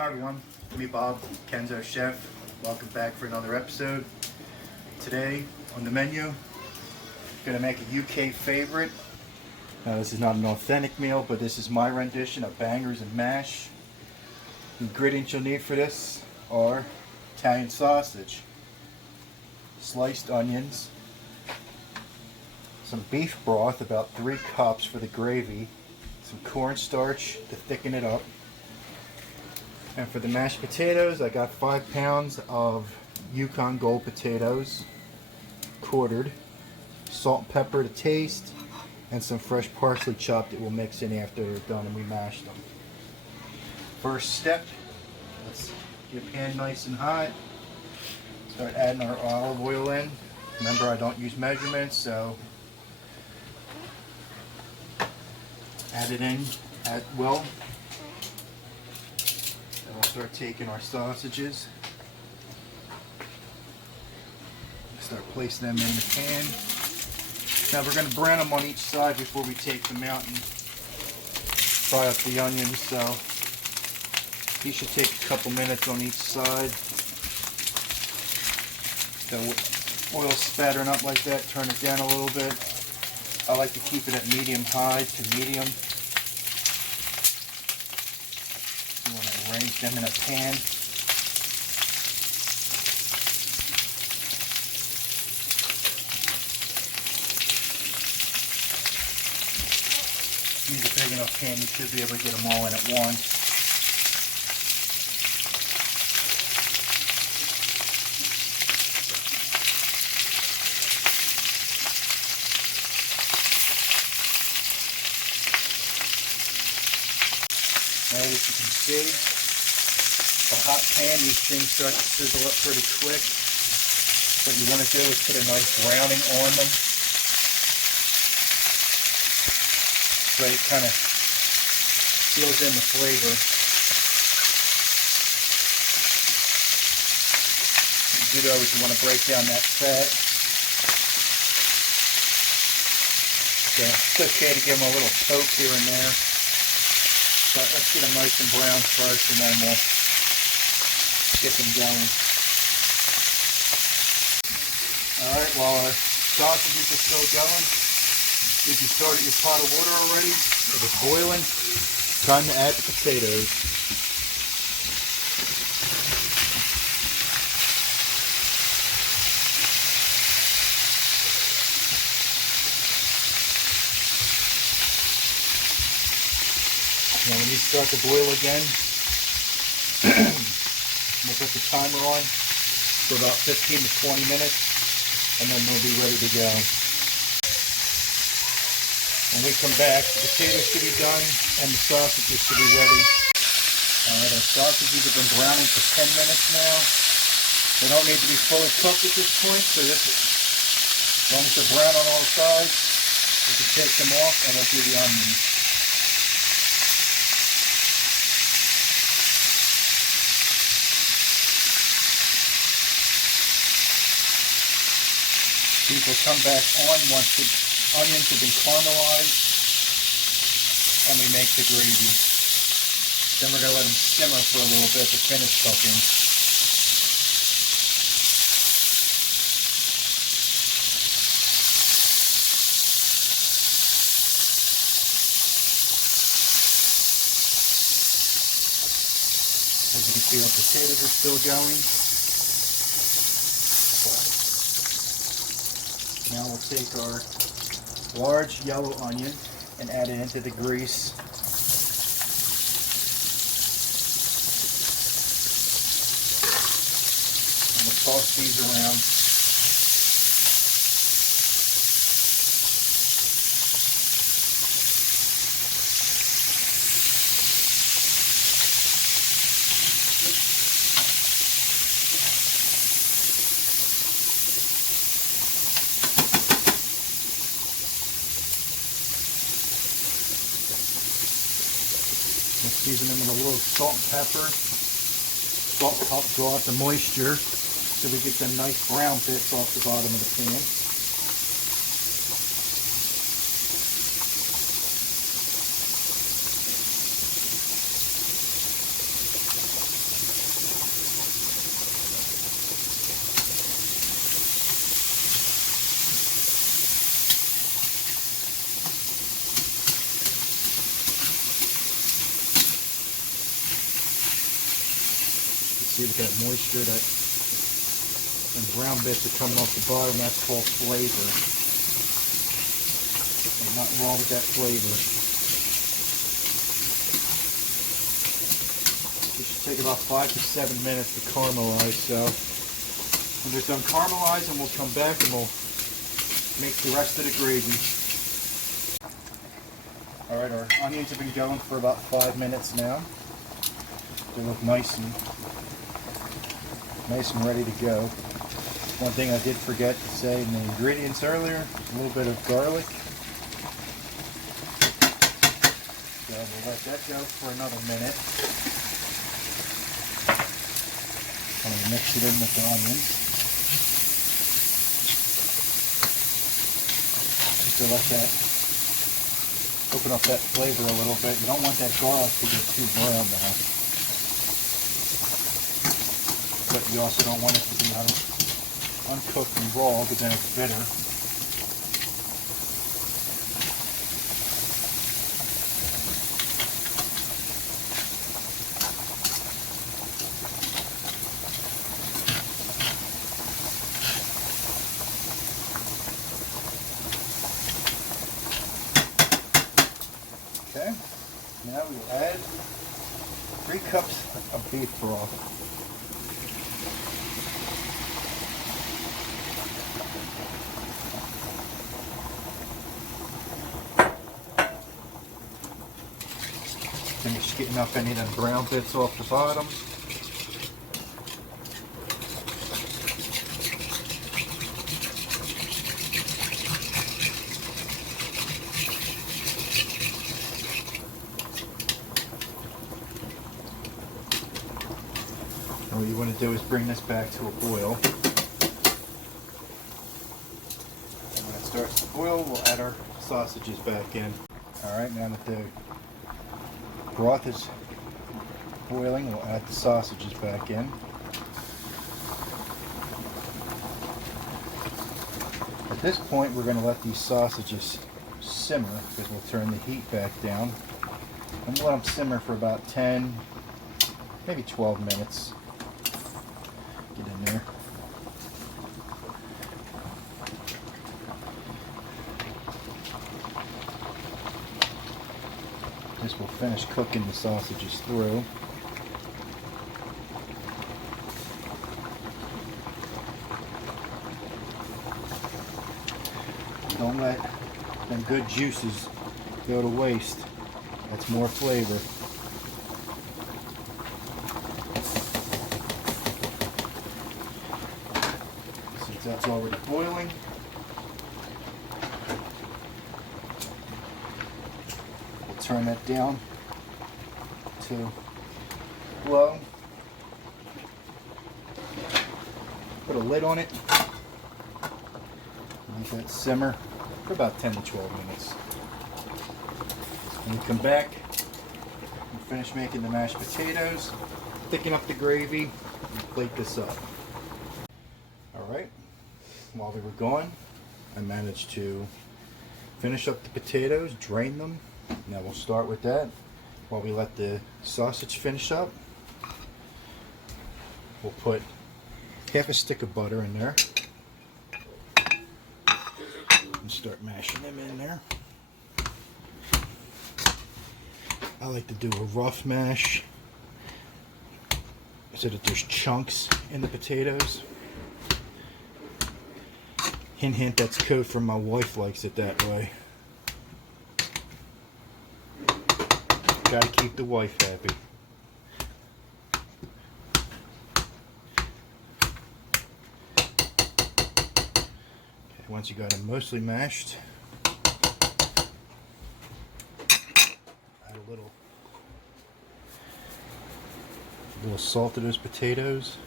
Hi everyone, me Bob, Kenzo Chef. Welcome back for another episode. Today on the menu, gonna make a UK favorite. This is not an authentic meal, but this is my rendition of bangers and mash. The ingredients you'll need for this are Italian sausage, sliced onions, some beef broth, about 3 cups for the gravy, some cornstarch to thicken it up. And for the mashed potatoes, I got 5 pounds of Yukon Gold potatoes, quartered, salt and pepper to taste, and some fresh parsley chopped that we'll mix in after they're done and we mash them. First step, let's get a pan nice and hot. Start adding our olive oil in. Remember, I don't use measurements, so add it in at will. And we'll start taking our sausages. Start placing them in the pan. Now we're going to brown them on each side before we take them out and fry up the onions. So these should take a couple minutes on each side. The oil spattering up like that, turn it down a little bit. I like to keep it at medium-high to medium. You want to arrange them in a pan. Use a big enough pan, you should be able to get them all in at once. Now, as you can see, a hot pan, these things start to sizzle up pretty quick. What you want to do is put a nice browning on them, so it kind of seals in the flavor. What you do though is you want to break down that fat. So it's okay to give them a little poke here and there. But let's get them nice and brown first, and then we'll get them going. Alright, while our sausages are still going, if you started your pot of water already, if it's boiling, time to add the potatoes. Now when these start to boil again, we'll put the timer on for about 15 to 20 minutes, and then we'll be ready to go. When we come back, the potatoes should be done and the sausages should be ready. Alright, our sausages have been browning for 10 minutes now. They don't need to be fully cooked at this point, so as long as they're brown on all sides, we can take them off and we'll do the onions. These will come back on once the onions have been caramelized and we make the gravy. Then we're going to let them simmer for a little bit to finish cooking. As you can see, our potatoes are still going. Now we'll take our large yellow onion and add it into the grease. And we'll toss these around. Season them with a little salt and pepper. Salt will help draw out the moisture so we get them nice brown bits off the bottom of the pan. See with that moisture, that and brown bits are coming off the bottom. That's called flavor. There's nothing wrong with that flavor. It should take about 5 to 7 minutes to caramelize. So when they're done caramelizing, we'll come back and we'll make the rest of the gravy. Alright, our onions have been going for about 5 minutes now. They look nice and ready to go. One thing I did forget to say in the ingredients earlier, a little bit of garlic. So we'll let that go for another minute. I'm going to mix it in with the onions. Just to let that open up that flavor a little bit. You don't want that garlic to get too brown now. But you also don't want it to be uncooked and raw, because then it's bitter. Okay, now we will add 3 cups of beef broth. Finish getting up any of them brown bits off the bottom. And what you want to do is bring this back to a boil. And when it starts to boil, we'll add our sausages back in. Alright, now that the broth is boiling, we'll add the sausages back in. At this point, we're going to let these sausages simmer, because we'll turn the heat back down. And we'll let them simmer for about 10, maybe 12 minutes. Get in there. This will finish cooking the sausages through. Don't let them good juices go to waste. That's more flavor. Since that's already boiling, turn that down to low. Put a lid on it. Let that simmer for about 10 to 12 minutes. When we come back and finish making the mashed potatoes, thicken up the gravy, and plate this up. Alright, while we were gone, I managed to finish up the potatoes, drain them. Now we'll start with that while we let the sausage finish up. We'll put half a stick of butter in there and start mashing them in there. I like to do a rough mash so that there's chunks in the potatoes. Hint, hint, that's code for my wife likes it that way. Gotta keep the wife happy. Okay, once you got them mostly mashed, add a little salt to those potatoes.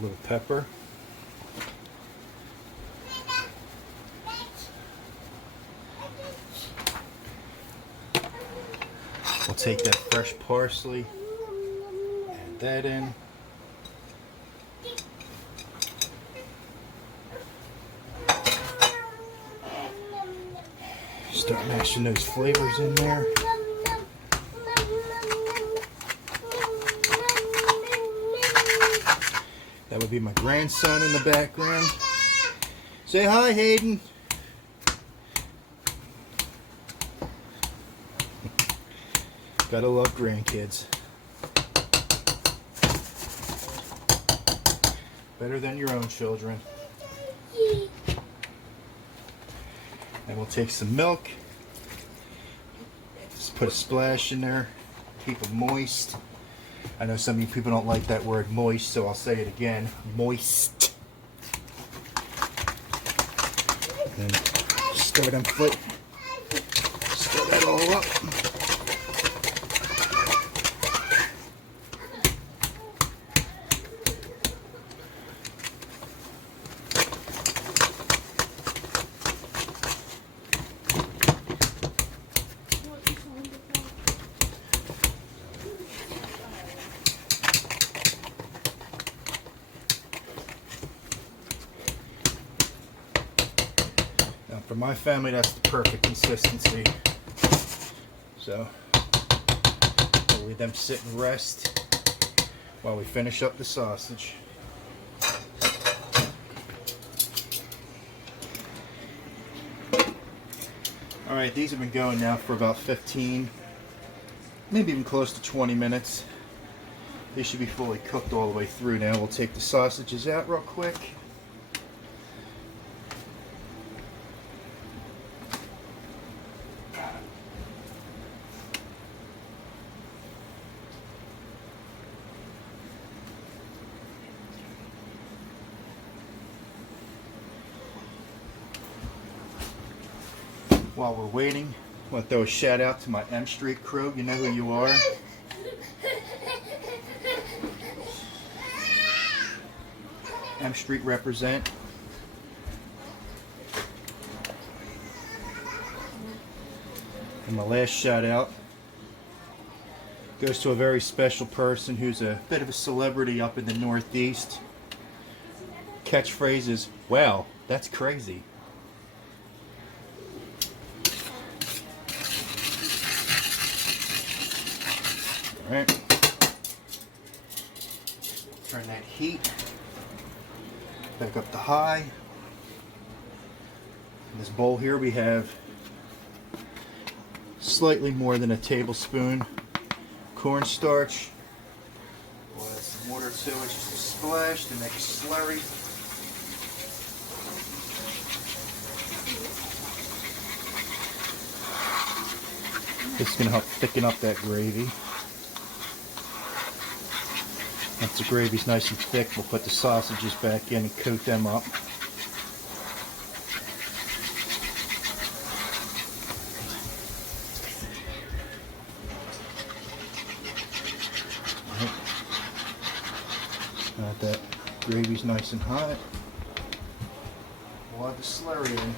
A little pepper. We'll take that fresh parsley, add that in. Start mashing those flavors in there. That would be my grandson in the background. Say hi, Hayden. Gotta love grandkids. Better than your own children. And we'll take some milk. Just put a splash in there. Keep it moist. I know some of you people don't like that word moist, so I'll say it again. Moist. And then stir them foot. Stir that all up. For my family, that's the perfect consistency. So we'll leave them sit and rest while we finish up the sausage. Alright, these have been going now for about 15, maybe even close to 20 minutes. They should be fully cooked all the way through now. We'll take the sausages out real quick. While we're waiting, I want to throw a shout out to my M Street crew. You know who you are. M Street represent. And my last shout out goes to a very special person who's a bit of a celebrity up in the Northeast. Catchphrase is, "Wow, that's crazy." Alright, turn that heat back up to high. In this bowl here we have slightly more than a tablespoon cornstarch. We'll add some water to it, just a splash to make a slurry. This is going to help thicken up that gravy. Once the gravy's nice and thick, we'll put the sausages back in and coat them up. Right. Now that gravy's nice and hot, we'll add the slurry in.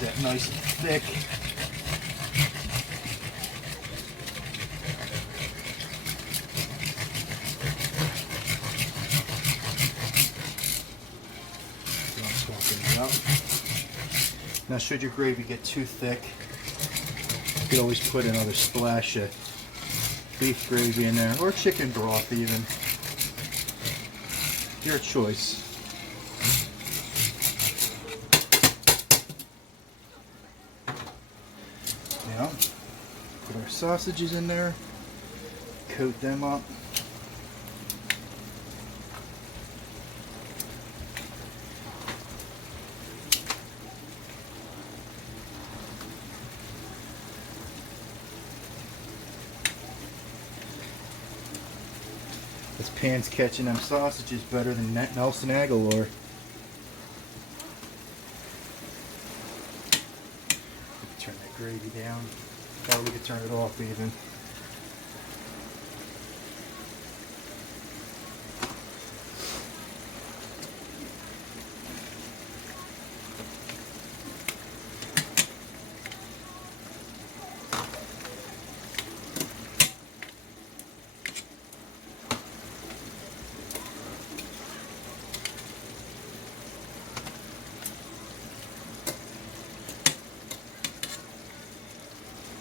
That nice and thick. Now should your gravy get too thick, you could always put another splash of beef gravy in there, or chicken broth even. Your choice. Now, put our sausages in there, coat them up. This pan's catching them sausages better than Nelson Aguilar. Turn that gravy down. Or we could turn it off even.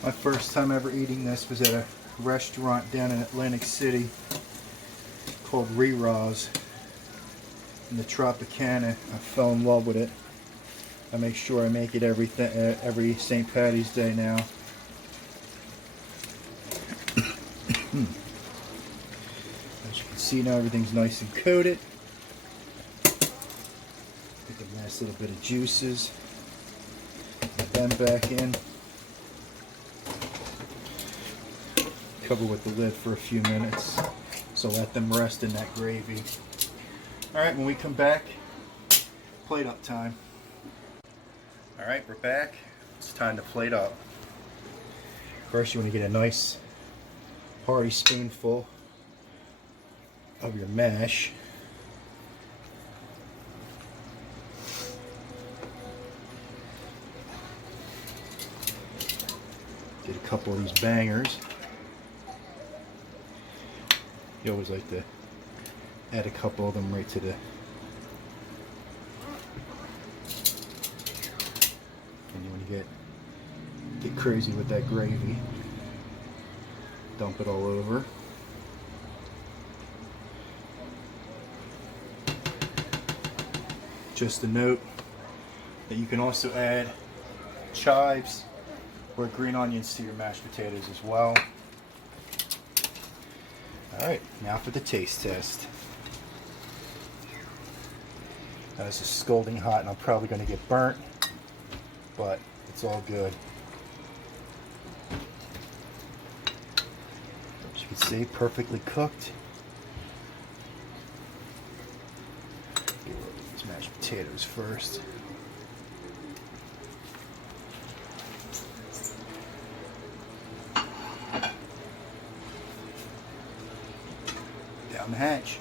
My first time ever eating this was at a restaurant down in Atlantic City called Re-Ra's in the Tropicana. I fell in love with it. I make sure I make it every St. Patty's Day now. As you can see now, everything's nice and coated. Get the last little bit of juices. Put them back in. Cover with the lid for a few minutes. So let them rest in that gravy. Alright, when we come back, plate up time. Alright, we're back. It's time to plate up. First, you want to get a nice hearty spoonful of your mash. Get a couple of these bangers. You always like to add a couple of them right to the... And you want to get crazy with that gravy. Dump it all over. Just a note that you can also add chives or green onions to your mashed potatoes as well. Alright, now for the taste test. Now this is scalding hot and I'm probably going to get burnt, but it's all good. As you can see, perfectly cooked. Let's mash potatoes first. Down the hatch.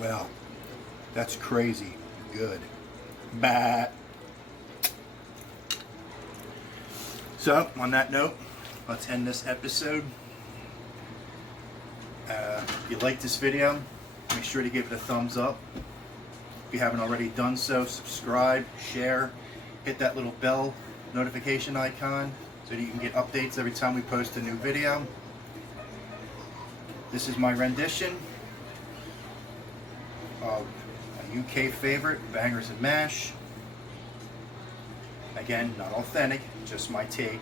Well, that's crazy good. Bah. So, on that note, let's end this episode. If you like this video, make sure to give it a thumbs up. If you haven't already done so, subscribe, share, hit that little bell notification icon so that you can get updates every time we post a new video. This is my rendition of a UK favorite, bangers and mash. Again, not authentic, just my take.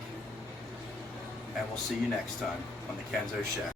And we'll see you next time on the Kenzo Chef.